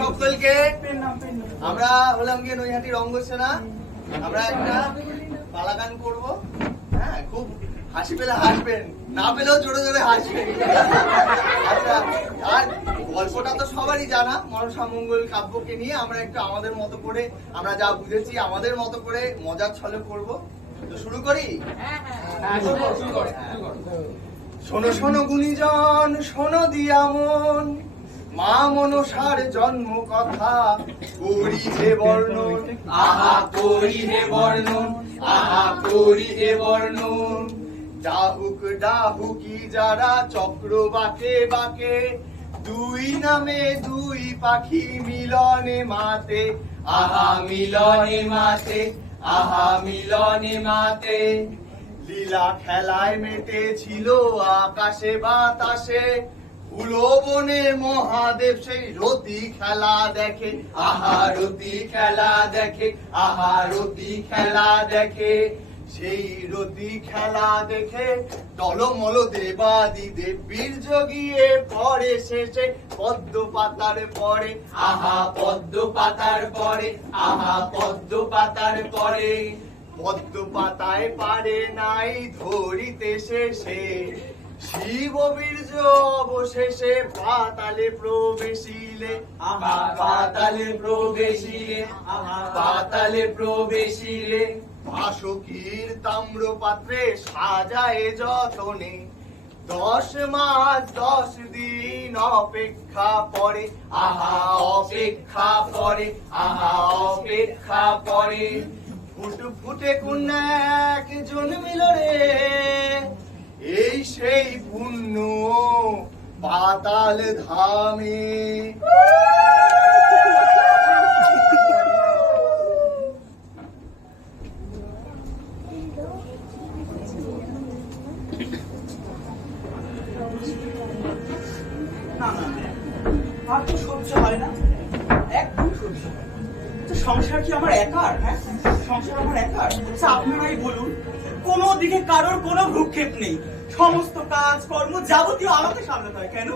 সকলকে আমরা হলাম গিয়ে নৈহাটি রঙ্গসেনা। আমরা একটা পালা গান করবো। হ্যাঁ, খুব হাসি পেলে হাসবেন, না পেলেও জোরে জোরে হাসবেন। আচ্ছা, আর গল্পটা তো সবারই জানা, মনসা মঙ্গল কাব্যকে নিয়ে আমরা একটু আমাদের মতো করে, আমরা যা বুঝেছি আমাদের মতো করে মজার ছলে করবো। তো শুরু করি। শোনো শোনো গুণীজন, শোনো দিয়া মন, মা মনসার জন্ম কথা করি হে বর্ণন। আহা করি হে বর্ণন, আহা করি হে বর্ণন। ডাহুক ডাহুকি যারা চক্র বাঁকে বাঁকে, দুই নামে দুই পাখি মিলনে মাতে। আহা মিলনে মাতে, আহা মিলনে মাতে। লীলা খেলায় মেতেছিল আকাশে বাতাসে, ফুলো বনে মহাদেব সেই রতি খেলা দেখে। আহা রতি খেলা দেখে, আহা রতি খেলা দেখে। সেই রতি খেলা দেখে টলমল দেবাদিদেব বীর্য গিয়ে পরে শেষে পদ্ম পাতার পরে। আহা পদ্ম পাতার পরে, আহা পদ্ম পাতার পরে। পদ্ম পাতায় পারে নাই ধরিতে শেষে, শিব বীর্য অবশেষে পাতালে প্রবেশিলে। আহা পাতালে প্রবেশিলে, আহা পাতালে প্রবেশিলে। বাসকির তাম্র পাত্রে সাজায় যতনে, 10 মাস 10 দিন অপেক্ষা পরে। আহা অপেক্ষা পরে, আহা অপেক্ষা পরে। ফুট ফুটে কন্যা একজন মিল রে, এই সেই পুণ্য পাতাল ধামে। আর তো সহ্য হয় না, একদম সহ্য হয় না। সংসার কি আমার একার? হ্যাঁ, সংসার আমার একার। আপনারাই বলুন, কোনো দিকে কারোর কোনো ভ্রুক্ষেপ নেই, সমস্ত কাজ কর্ম যাবতীয় আমাকে সামলাতে হয়। কেন?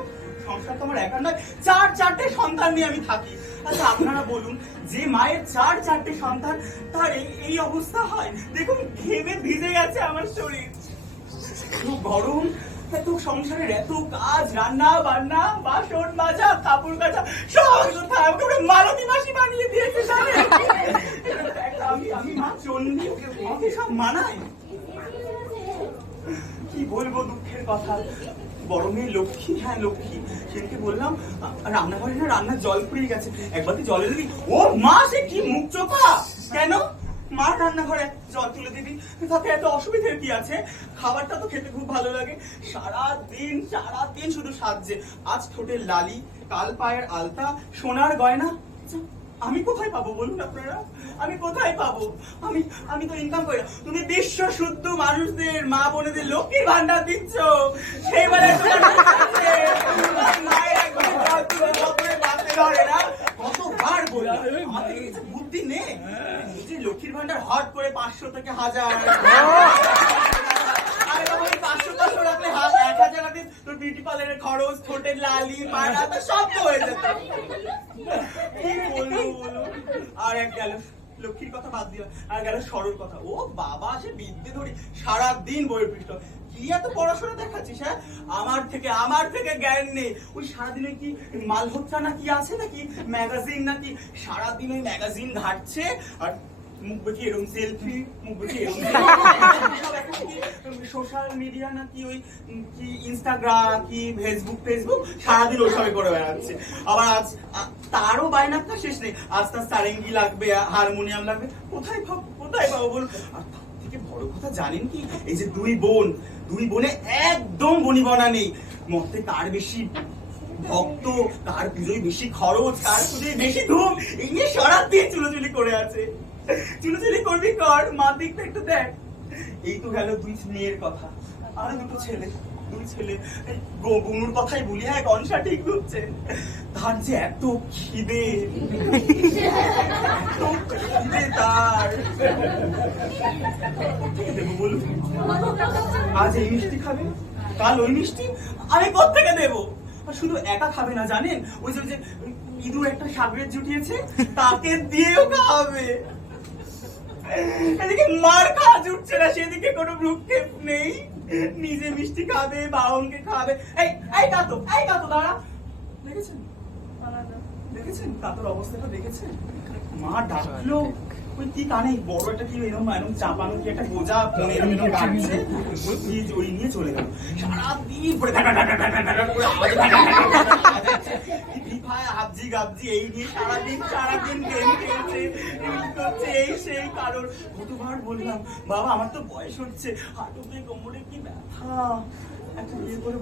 সংসার তো আমার একার নয়, 4-4টে সন্তান নিয়ে আমি থাকি। আচ্ছা আপনারা বলুন, যে মায়ের 4-4টে সন্তান, তার এই অবস্থা হয়? দেখুন, ঘেমে ভিজে গেছে আমার শরীর। খুব গরম, এত সংসারের এত কাজ, রান্না বান্না, বাসন মাজা, কাপড় কাচা, সব মালতী মাসি বানিয়ে দিয়েছে। আমি মা চন্ডী, আমাকে সব মানায়। কি বলবো দুঃখের কথা। বড় মেয়ে লক্ষ্মী, হ্যাঁ লক্ষ্মী, সেদিকে বললাম রান্নাঘরে না রান্নার জল ফুরিয়ে গেছে, একবার জলে দিবি। ও মা, সে কি মুখ চোখা! কেন? মা রান্নাঘরে জল তুলে দিবি, তাতে এত অসুবিধার কি আছে? খাবারটা তো খেতে খুব ভালো লাগে। সারাদিন শুধু সাজছে, আজ ঠোঁটের লালি, কাল পায়ের আলতা, সোনার গয়না। আমি কোথায় পাবো বলুন আপনারা? আমি কোথায় পাবো? আমি তো ইনকাম করি না। তুমি বিশ্ব শুদ্ধ মানুষদের, মা বোনেদের লক্ষ্মীর ভান্ডার দিচ্ছ, সেই বেলায় কতবার বলি আমাদের কিছু বুদ্ধি নেই। নিজে লক্ষ্মীর ভান্ডার হট করে 500 থেকে 1000, আরে বাবা 500 রাখলে 1000 রাখলে তোর বিউটি পার্লারের খরচ, ঠোঁটের লালি, পাড়া সব তো হয়ে যেত। কি বলবো বলো? আর এক গেল লক্ষ্মীর কথা বাদ দিও, আর গেল সরল কথা। ও বাবা, সে বিদ্যে ধরি সারাদিন বইয়ের পৃষ্ঠ। কি এত পড়াশোনা দেখাচ্ছিস? হ্যাঁ, আমার থেকে জ্ঞান নেই। ওই সারাদিনে কি মালহোত্রা নাকি আছে, নাকি ম্যাগাজিন, নাকি সারাদিন ওই ম্যাগাজিন ঘাটছে, আর মুখ দেখি এরকম সেলফি, মুখ দেখি এরকম সোশ্যাল মিডিয়া, নাকি ওই কি ইনস্টাগ্রাম, কি ফেসবুক সারাদিন ওইসবে করে বেড়াচ্ছে। আবার আজ তারও বায়নাটা শেষ নেই, আজ তার সারেঙ্গি লাগবে, হারমোনিয়াম লাগবে। কোথায় পাবো বলুন? আর তার থেকে বড় কথা জানেন কি, এই যে দুই বোনে একদম বনিবনা নেই। মতে কার বেশি ভক্ত, কার পুজোয় বেশি খরচ, কার পুজোয় বেশি ধুম, এই নিয়ে সারাদিন চুলোচুলি করে আছে। চুলোচুলি করবি কর, মা দিকটা একটু দেখ। এই তো গেল 2 মেয়ের কথা, আর 2 ছেলে। দুই ছেলে। গুনুর কথাই বলি, হ্যাঁ কনসা ঠিক হচ্ছে। তার যে এত খিদে, এত খিদে তার। কোথেকে দেবো বলুন? আজ এই মিষ্টি খাবে, কাল ওই মিষ্টি, আমি কোথেকে দেবো? আর শুধু একা খাবে না জানেন, ওই যে ইঁদুর একটা সাগরের জুটিয়েছে, তাকে দিয়েও খাওয়াবে। এদিকে মার খাওয়া জুটছে না, সেদিকে কোনো ভ্রুক্ষেপ নেই। নিজে মিষ্টি খাবে, বাহনকে খাবে। এই কাতো দাঁড়া। দেখেছেন দেখেছেন কাতোর অবস্থাটা দেখেছেন? মা ডাকলো, ওই কি কানে বড় একটা কি এরকম চাপানো কি একটা গোজা ফোনে এরকম কাটছে, ওই নিয়ে চলে গেল। সারাদিন পরে আবজি গাবজি এই নিয়ে সারাদিন গেম খেলছে, করছে এই সেই। কারণ কতবার বললাম, বাবা আমার তো বয়স হচ্ছে, হাঁটুতে কোমরে কি ব্যথা, একটা বিয়ে করে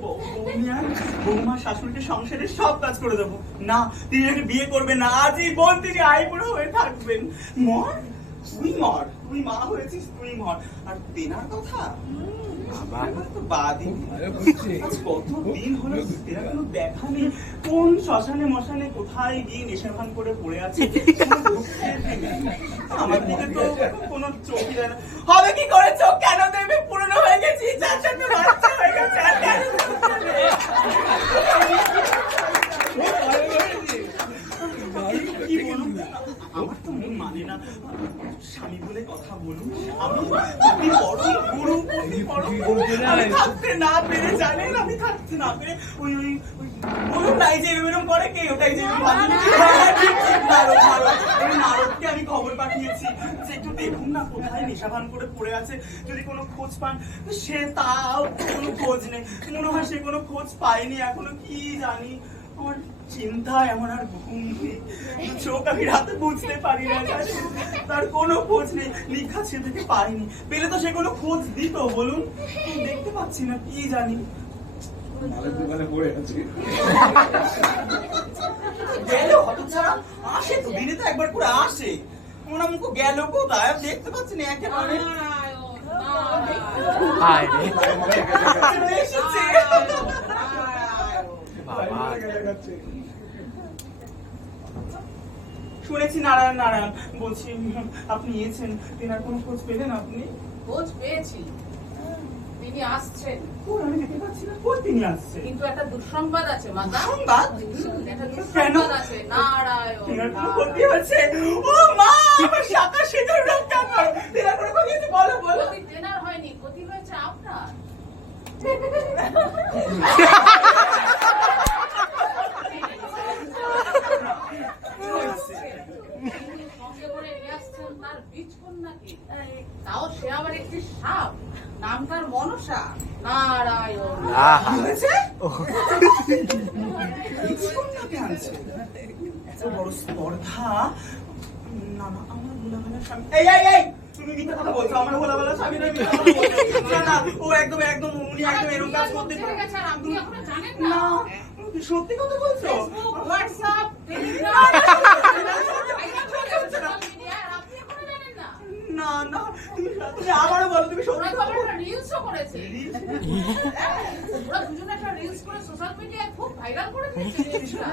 বৌমা শাশুড়িকে সংসারের সব কাজ করে দেবো। না, তিনি নাকি বিয়ে করবেন না, আজই বোন তিনি আইবুড়ো হয়ে থাকবেন। মর তুই মা হয়েছিস, তুই মর। আর তেনার কথা কতদিন হলো তেনার কোনো দেখা নেই। কোন শ্মশানে মশানে কোথায় গিয়ে নেশাভান করে পড়ে আছে। আমার দিকে তো কোনো চোখই দেয় না। হবে কি করে চোখ কেন দেবে? পুরনো হয়ে গেছি, যার সাথে বাচ্চা হয়ে গেছে। কি বলুন, আমার তো মন মানে না। স্বামী বলে কথা বলুন। আমি থাকতে না পেরে জানেন, আমি থাকতে না পেরে ওই বলুন না, এই যে এরকম করে কে, ওটাই যে নারদকে আমি খবর পাঠিয়েছি যে একটু দেখুন না কোথায় নেশাভান করে পড়ে আছে, যদি কোনো খোঁজ পান। সে তাও কোনো খোঁজ নেই, মনে হয় সে কোনো খোঁজ পায়নি এখনো, কি জানি। আমার চিন্তায় আমার আর ঘুম নেই, চোখ আমি রাতে বুঝতে পারি না, তার কোনো খোঁজ নেই। নিখাত সে থেকে পাইনি, পেলে তো সে কোনো খোঁজ দিত বলুন, দেখতে পাচ্ছি না, কি জানি। গেল হতছাড়া, আসে তো দিনে তো একবার করে আসে, ওনা মুখ গেল কোথায় দেখতে পাচ্ছি না একেবারে। শুনেছি নারায়ণ বলছি, আপনি এসেছেন, তেনার কোনো খোঁজ পেলেন আপনি? খোঁজ পেয়েছি, তিনি আসছেন। আমি দেখতে পাচ্ছি না কোন তিনি আসছেন, কিন্তু একটা দুঃসংবাদ আছে মাতা। সংবাদ? একটা দুঃসংবাদ আছে। নারায়ণ তেনার কোনো ক্ষতি হচ্ছে? ও মা, আমার শাখা সেতুর রক্ষা করো। তেনার কোনো ক্ষতি হচ্ছে? বলো। ক্ষতি তেনার হয়নি, ক্ষতি হয়েছে আপনার। সঙ্গে করে নিয়ে আসছেন তার বীজ কন্যাকে, তাও সে আবার একটি সাপ, নাম তার মনসা। নারায়ণ এত বড় স্পর্ধা। না আমার ভোলাবেলা স্বামী। এই তুমি মিথ্যা কথা বলছো, আমার ভোলাবেলা স্বামী না। ও একদম উনি একদম এরকম কাজ করতে ছেড়ে গেছে, আর আপনি এখনো জানেন না। না? সত্যি কথা বলছো? ফেসবুক, হোয়াটসঅ্যাপ, টেলিগ্রাম, আপনি এখনো জানেন না? না তুমি আবারও বলো, তুমি ওরা সত্যি তো আবার একটা রিলসও করেছে। ওরা দুজনে একটা রিলস করে সোশ্যাল মিডিয়ায় খুব ভাইরাল করে দিয়েছে রিলসটা।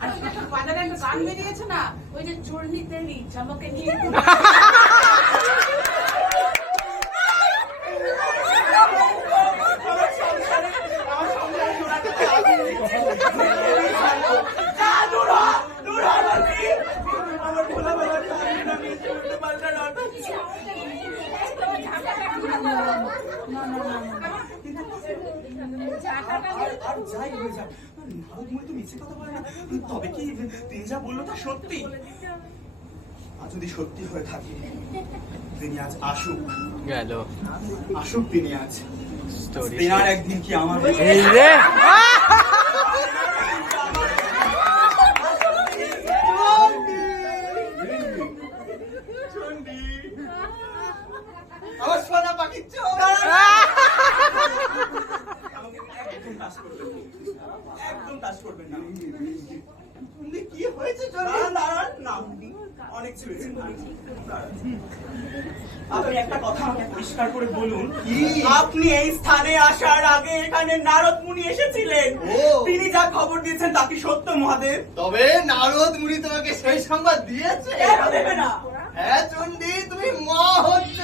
আর ওই যে একটা বাজারে একটা গান বেরিয়েছে না, ওই যে চোরনি তেরি চমকে নিয়ে তবে কি তিনি যা বললো তা সত্যি? আর যদি সত্যি হয়ে থাকে, তিনি আজ আসুক তিনি আজ। তেনার একদিন কি আমার আমার সোনা পাখির চোখ। একদম টাচ করবেন না। কি হয়েছে? দাঁড়ান না, অনেক অনেক ছেড়েছেন। আপনি একটা কথা আমাকে পরিষ্কার করে বলুন, কি? আপনি এই স্থানে আসার আগে এখানে নারদ মুনি এসেছিলেন, ও। তিনি যা খবর দিয়েছেন তা কি সত্য মহাদেব? তবে নারদ মুনি তোমাকে সেই সংবাদ দিয়েছে? কেন দেবে না? হ্যাঁ চণ্ডী, তুমি মা হচ্ছ।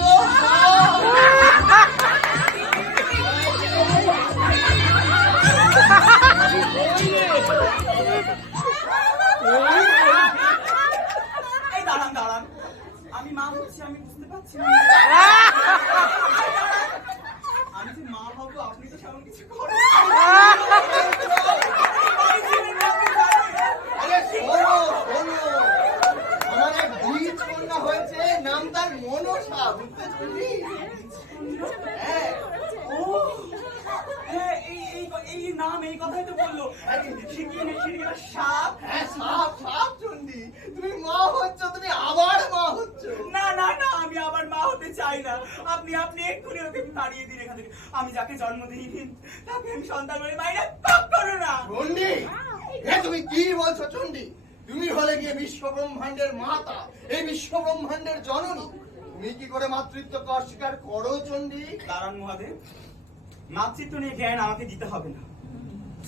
এই দাঁড়ান দাঁড়ান, আমি মা হচ্ছি আমি বুঝতে পারছি না। আমি যে মা হবো আপনি তো সেমন কিছু করেন। আরে শোনো শোনো, আমার এক বীজ কন্যা হয়েছে, নাম তার মনসা, বুঝতে চণ্ডী? হ্যাঁ। ও, হ্যাঁ, এই নাম এই কথাই তো বললো। শিখিয়ে সাপ। হ্যাঁ সাপ, সাপ চণ্ডী, তুমি মা হচ্ছ, তুমি আবার মা হচ্ছ। না না না, আমি আবার মা হতে চাই না। আপনি এক্ষুনি ওকে তাড়িয়ে দিন এখান থেকে। আমি যাকে জন্ম দিইনি তাকে আমি সন্তান বলে বাইরে করো না। চণ্ডী, এ তুমি কি বলছো চণ্ডী? তুমি হলে গিয়ে বিশ্ব ব্রহ্মাণ্ডের মাতা, এই বিশ্ব ব্রহ্মাণ্ডের জননী, তুমি কি করে মাতৃত্বকে অস্বীকার করো চণ্ডী? দাঁড়ান মহাদেব, মাতৃত্ব নিয়ে জ্ঞান আমাকে দিতে হবে না।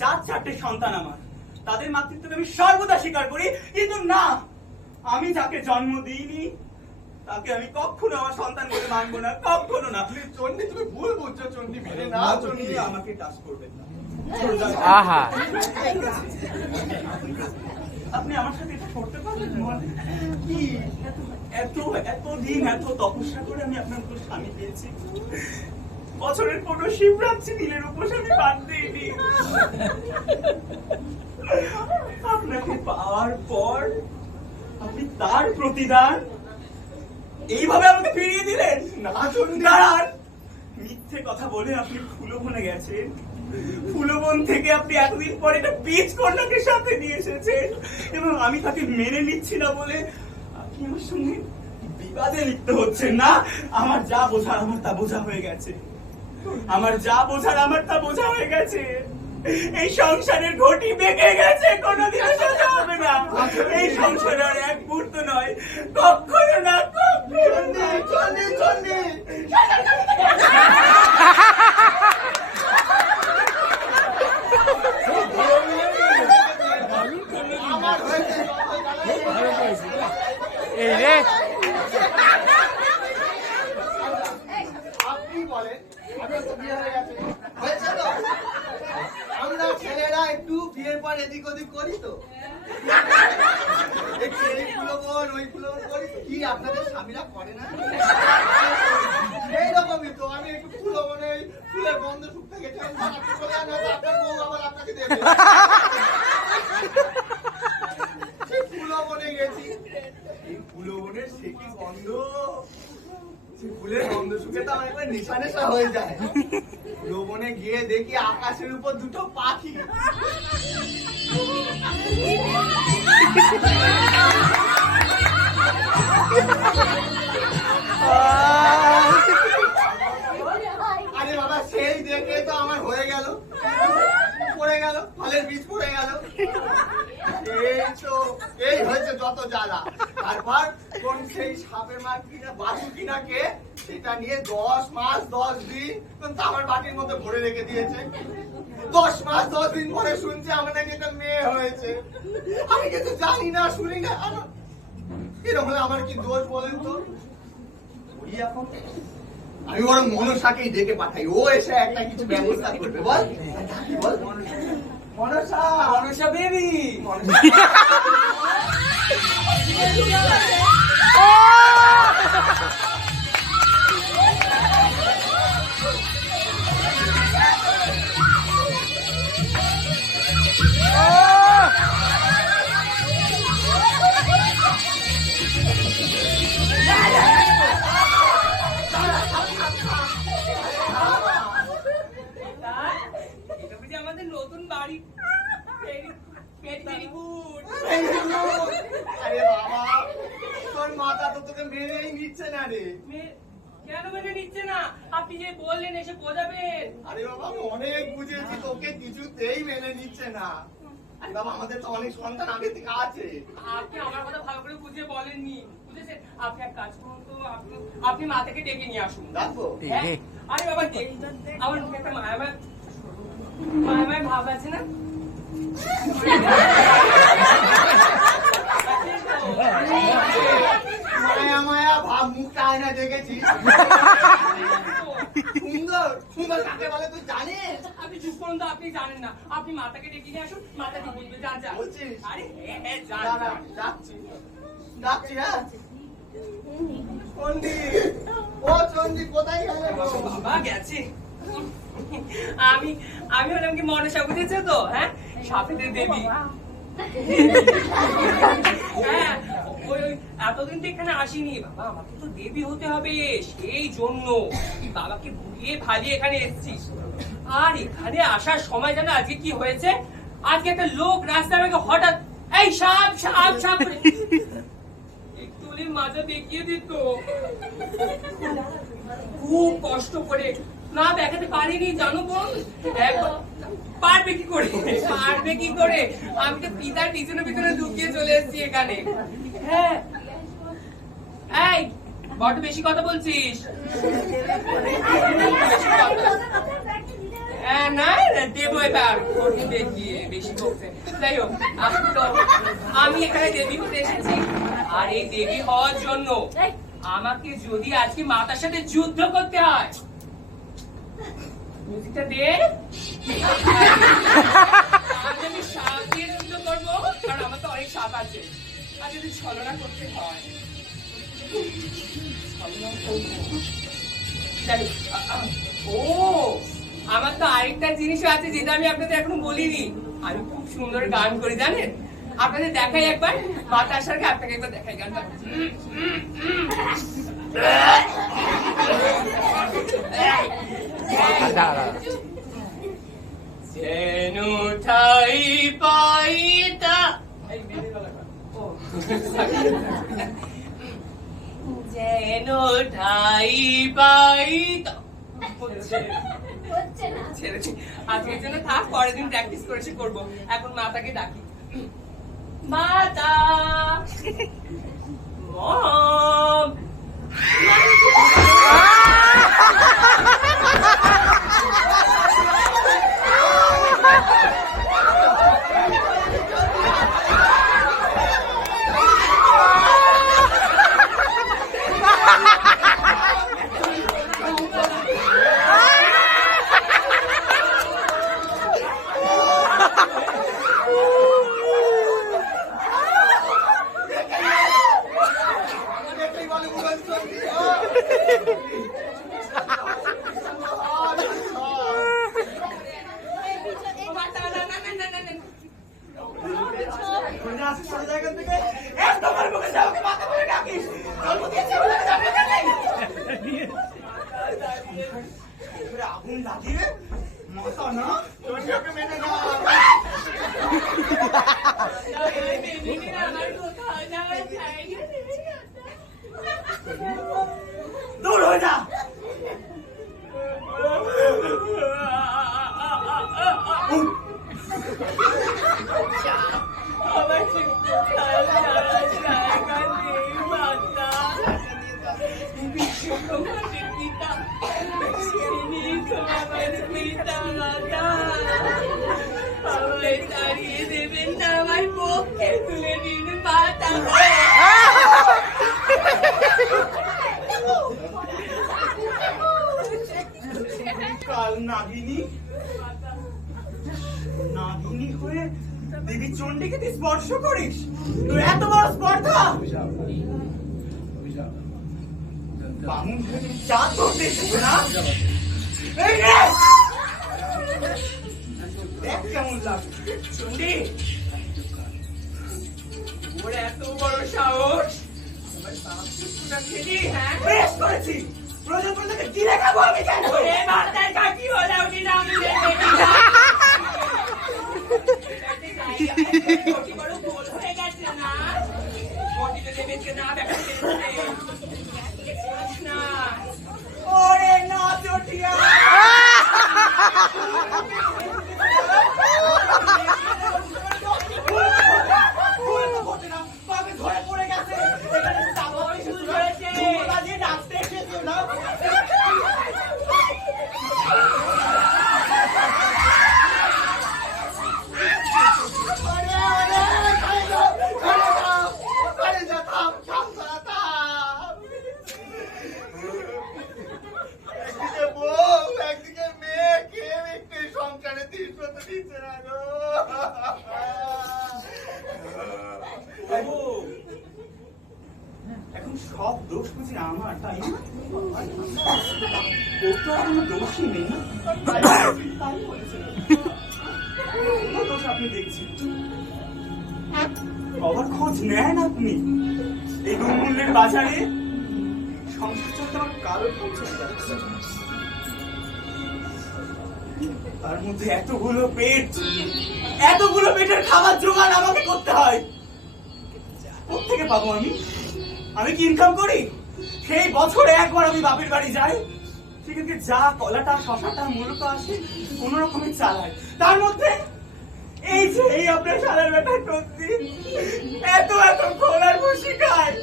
4 সন্তান আমার, তাদের মাতৃত্বকে আমি সর্বদা স্বীকার করি, কিন্তু না, আমি যাকে জন্ম দিইনি তাকে আমি কখনো আমার সন্তান বলে মানবো না, কখনো না। চণ্ডী তুমি ভুল বুঝছো চণ্ডী, মেনে না চণ্ডী। আমাকে টাচ করবেন না। আহা আপনি আমার সাথে এটা করতে পারবেন মহাদেব? কি এত এত দিন এত তপস্যা করে আমি আপনার উপর স্বামী পেয়েছি, বছরের কোনো শিবরাত্রি নীলের উপোস আমি বাদ দিইনি। আপনাকে পাওয়ার পর আপনি তার প্রতিদান এইভাবে আমাকে ফিরিয়ে দিলেন? না চণ্ডী, দাঁড়ান, মিথ্যে কথা বলে আপনি ফুলবনে গেছেন, ফুলবন থেকে আপনি এতদিন পরে একটা বীজ কন্যাকে সাথে নিয়ে এসেছেন, এবং আমি তাকে মেনে নিচ্ছি না বলে আপনি আমার সঙ্গে বিবাদে লিপ্ত হচ্ছেন। না, আমার যা বোঝার আমার তা বোঝা হয়ে গেছে, আমার যা বোঝার আমার তা বোঝা হয়ে গেছে। এই সংসারের ঘটি বেঁকে গেছে, কোনোদিনও সোজা হবে না। এই সংসার আর এক মুহূর্ত নয়, কখনো না, কখনো না। চণ্ডী, চণ্ডী, আমার হয়েছে এই রে আপনি বলেন, আপনার তো বিয়ে হয়ে গেছে, হয়েছে তো? আমরা ছেলেরা একটু বিয়ের পর এদিক ওদিক করি তো, একটু এই ফুলবন ওই ফুলবন করি, কি আপনাদের স্বামীরা করে না? এইরকমই তো, আমি একটু ফুলবনে ফুলের গন্ধ শুকতে গেছিলাম, আপনি বলে আনা, আপনার বউ আবার আপনাকে দেবে। সেই ফুলবনে গেছি, এই ফুলবনের সে কি গন্ধ, সেই ফুলের গন্ধ শুকে তো আমার একবার নেশা নেশা হয়ে যায়। ফুলবনে গিয়ে দেখি আকাশের উপর দুটো পাখি, আরে বাবা সেই দেখে তো আমার হয়ে গেল, পড়ে গেল, ফলের বীজ পড়ে গেল। এই হয়েছে যত জ্বালা। তারপর কোন সেই সাপের মা কিনা বাসু কিনাকে সেটা নিয়ে 10 মাস 10 দিন আমার বাটির মধ্যে ভরে রেখে দিয়েছে। 10 মাস 10 দিন পরে শুনছে আমার নাকি একটা মেয়ে হয়েছে। আমি কিন্তু জানি না, শুনি না, এরকম হলে আমার কি দোষ বলেন তো? ওই এখন আমি বরং মনসাকেই ডেকে পাঠাই, ও এসে একটা কিছু ব্যবস্থা করবে। বল বল মনসা, মনসা বেবি, আমাদের নতুন বাড়ি। Very good. আরে বাবা, তোর মাথা তো তোকে মেনেই নিচ্ছে না রে। কেন মেনে নিচ্ছে না? আপনি যে বললেন এসে বোঝাবেন। আরে বাবা, আমি অনেক বুঝেছি, তোকে কিছুতেই মেনে নিচ্ছে না। আরে বাবা আমাদের তো অনেক সন্তান আগে থেকে আছে। আপনি আমার কথা ভালো করে বুঝিয়ে বলেননি, বুঝেছেন? আপনি এক কাজ করুন তো, আপনি মা থেকে ডেকে নিয়ে আসুন। রাখবো? হ্যাঁ। আরে বাবা দেখ, আমার মুখে একটা মায়ামায় ভাব আছে না? মায়া মায়া ভাব, মুখটা আয়না দেখেছিস? সুন্দর সুন্দর কাকে বলে তুই জানিস? আপনি চুপ করুন তো, আপনি জানেন না। আপনি মাতাকে ডেকে নিয়ে আসুন, মাতা ঠিক বলবে। যান যান। বলছিস? আরে হ্যাঁ যান দাঁড়া, যান। যাচ্ছি যাচ্ছি। হ্যাঁ চন্ডী, ও চন্ডী কোথায় গেলে গো? বাবা গেছে। আমি হলাম কি মনসা, বুঝেছো তো? হ্যাঁ, সাপেদের দেবী। হ্যাঁ, ওই এতদিন তো এখানে আসিনি বাবা, আমাকে তো দেবী হতে হবে, সেই জন্য বাবাকে ভুলিয়ে ভালিয়ে এখানে এসেছি। আর এখানে আসার সময় জানো আজকে কি হয়েছে? আজকে একটা লোক রাস্তায় আমাকে হঠাৎ এই সাপ সাপ সাপ করে একটু হলে মাজা দেখিয়ে দিত। খুব কষ্ট করে না দেখাতে পারিনি জানো বোন। পারবে কি করে, পারবে কি করে? আমি তো পিতার পিছনে পিছনে লুকিয়ে চলে এসেছি এখানে। হ্যাঁ, এই বড় বেশি কথা বলছিস। না দেবো এবার কঠিন দেখিয়ে, বেশি বলছে। যাই হোক, আমি এখানে দেবী হতে এসেছি। আর এই দেবী হওয়ার জন্য আমাকে যদি আজকে মাতার সাথে যুদ্ধ করতে হয়, মিউজিকটা দে, আমি সাপ দিয়ে যুদ্ধ করবো, কারণ আমার তো অনেক সাপ আছে। আর যদি ছলনা করতে হয়, ও আমার তো আরেকটা জিনিস আছে যেটা আমি আপনাদের এখনো বলিনি। আমি খুব সুন্দর গান করি জানেন। আপনাদের দেখাই একবার, মাতা আসার আগে আপনাকে একবার দেখাই গানটা। যেন ঠাই পাইতা, যেন ঠাই পাইতা ছেড়েছি। আজকের জন্য থাক, পরের দিন প্র্যাকটিস করেছি করবো। এখন মাতাকে ডাকি। মাতা, মম। আগুন লাগিয়ে মাথা না চন্ডীকে মেনে না। দূর হয়ে যা। তাড়িয়ে দেবেন না, আমার পক্ষে তুলে দিন মাতা। কাল নাগিনী নাগিনী হয়ে দেবী চণ্ডীকে তুই স্পর্শ করিস? তোর এত বড় স্পর্ধা! বামুন হয়ে তুই চাঁদ ধরতে এসেছে না? এই নে! দেখ কেমন লাগছে চণ্ডী, ওর এত বড় সাহস, হ্যাঁ বেশ করেছি। প্রয়োজন পড়লে তোকে কি দেখাবো আমি কেন? ওরে মাথায় কাকি হলে উনি নাম বড় গোল হয়ে গেছে না, বটিতে দেবেছে না, দেখাচ্ছে না। ওরে না চটিয়া! সব দোষ বুঝি আমার, তাই না? ওর তো আর কোনো দোষই নেই। তাই বলেছিল। কোনো দোষ আপনি দেখছেন? বাবার খোঁজ নেন আপনি? এই দুমূল্যের বাজারে সংসার চলতে আমার কারো খোঁজ যাচ্ছে। তার মধ্যে এতগুলো পেটের খাবার জোগাড় আমাকে করতে হয়। কোথেকে পাবো আমি? আমি কি ইনকাম করি? সেই বছরে একবার আমি বাপের বাড়ি যাই, সেখানে যা কলাটা শশাটা মূলত আসে কোন রকমে চালায়। তার মধ্যে এই যে এই আপনার সালের বেটা প্রতিদিন এত খোলার বসি খায়।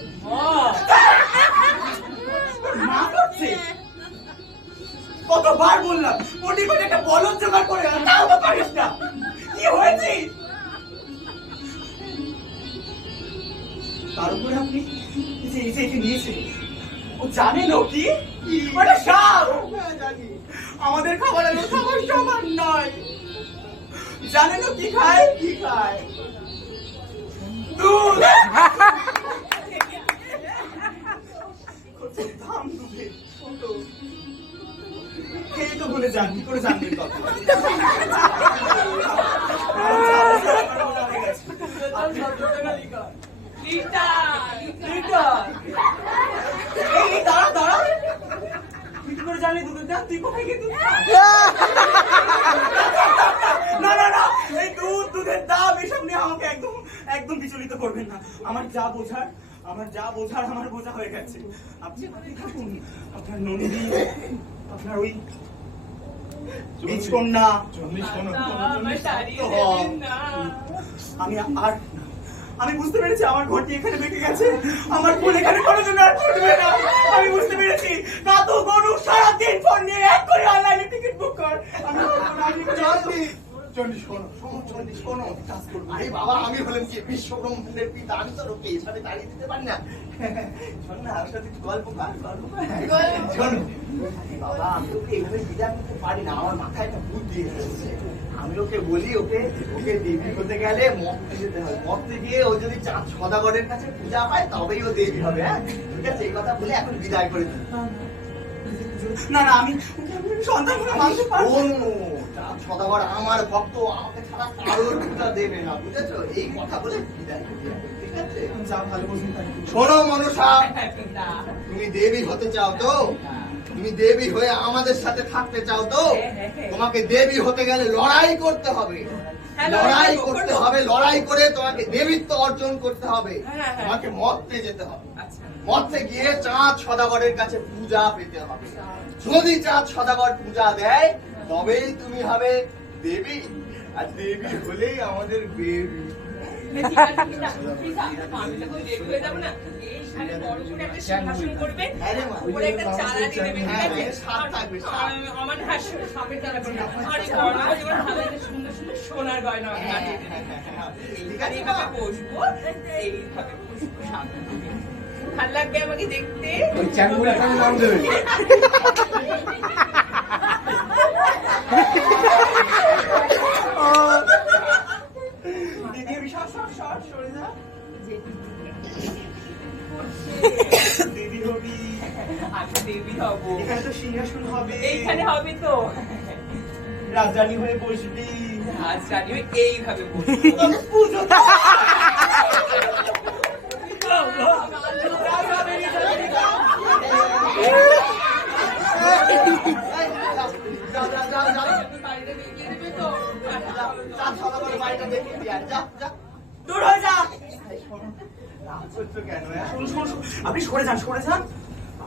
মা করছে কতবার বললাম কোটি কোটি একটা বলদ জোগাড় করে আন, তাও তো পারিস না। কি হয়েছে? তার উপরে আপনি এই যে নিয়েছেন, ও জানেন ও কি? ওটা সাপ। জানি আমাদের খাবারের খাবার সমান নয়। জানেন ও কি খায়? দুধ। দাম দুধের খেয়ে তো বলে যান, কি করে জানবেন কথা? দাঁড়া, তুই কি করে জানলি দুধের দাম? তুই কোথায় গিয়ে দুধ খাস? না, এই দুধের দাম এসব নিয়ে আমাকে একদম বিচলিত করবেন না। আমার যা বোঝার আমার বোঝা হয়ে গেছে। আপনি থাকুন, আপনার নন্দী, আপনার ওই বীজকন্যা, আমি বুঝতে পেরেছি আমার ঘরটি এখানে বেঁকে গেছে, আমার ফুল এখানে কোনোদিন আর ফুটবে না। আমি বুঝতে পেরেছি কাতু গরু সারাদিন ফোন নিয়ে এক করে অনলাইনে টিকিট বুক কর। আরে বাবা, আমি হলাম কি বিশ্ব ব্রহ্মাণ্ডের পিতা, আমি তো ওকে এসাথে তাড়িয়ে দিতে পারি না। শোন না, ওর সাথে গল্প কর। শোন বাবা, আমি ওকে এইভাবে বিদায় করতে পারি না, আমার মাথায় একটা বুদ্ধি এসেছে। আমি ওকে বলি ওকে দেবী হতে গেলে মর্তে যেতে হবে। মর্তে গিয়ে ও যদি চাঁদ সদাগরের কাছে পূজা পায় তবেই ও দেবী হবে। হ্যাঁ, ঠিক আছে, এই কথা বলে এখন বিদায় করে দিই। না, আমি সন্তান মানতে পারবো না। সদাগর আমার ভক্ত, আমাকে ছাড়া কারোর পূজা দেবে না, বুঝেছো? এই কথা বলে বিদায় করে দিই, ঠিক আছে? যা ভালো বুঝুন তাই। শোনো মনুষা, তুমি দেবী হতে চাও তো? তুমি দেবী হয়ে আমাদের সাথে থাকতে চাও তো? তোমাকে দেবী হতে গেলে লড়াই করতে হবে। লড়াই করে তোমাকে দেবীত্ব অর্জন করতে হবে। তোমাকে মর্তে যেতে হবে। মর্তে গিয়ে চাঁদ সদাগরের কাছে পূজা পেতে হবে। যদি চাঁদ সদাগর পূজা দেয় তবেই তুমি হবে দেবী, আর দেবী হলেই আমাদের বেবি। সোনার গয়না ভাল লাগবে আমাকে দেখতে। দিদি আমি সরে যা। দেবী হবি? আমি দেবী হব। এখানে তো সিংহাসন হবে। এইখানে হবে তো। রাজধানী হয়ে বসবি। রাজধানী হয়ে এইভাবে বসবি। পুজো দূর হয়ে যা। আপনি সরে যান।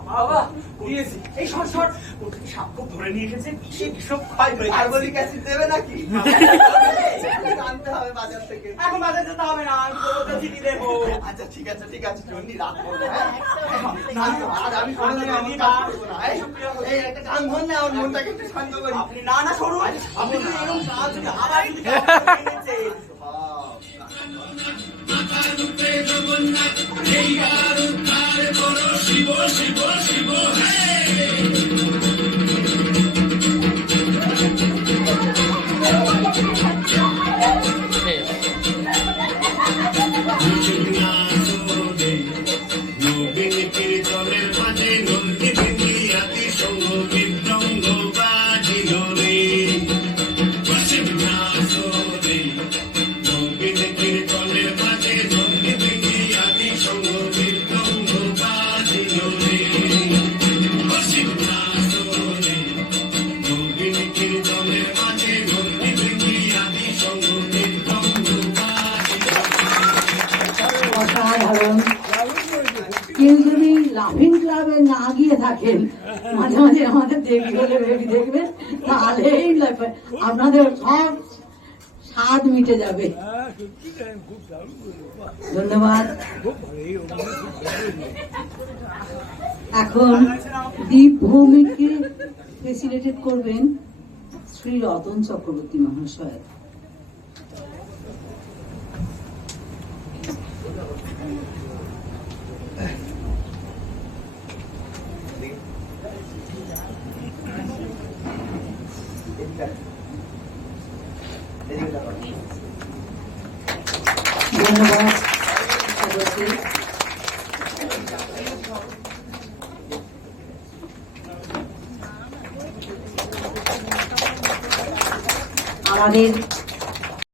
বাবা দিয়েছি এই সর সাপ ধরে নিয়ে এসেছে। কিসব খাই কার্বলিক অ্যাসিড দেবে নাকি? আনতে হবে বাজার থেকে। এখন বাজার যেতে হবে না, আমি তো চিঠি দেবো। আচ্ছা ঠিক আছে, চন্ডী রাত করবে। আর আমি আমি কাজ করবো না। এই একটা গান ধর না, আমার মনটাকে একটু শান্ত করি। আপনি না সরুন। আপনি যদি এরকম কাজ যদি আবার যদি Yes. অসাধারণ। কেউ যদি লাফিং ক্লাবে না গিয়ে থাকেন, মাঝে মাঝে আমাদের দেবী হলে বেবি দেখবেন, তাহলেই আপনাদের সব স্বাদ মিটে যাবে। ধন্যবাদ। এখন দীপভূমিকে ফেসিলিটেট করবেন শ্রী রতন চক্রবর্তী মহাশয়। ধন্যবাদ। আমাদের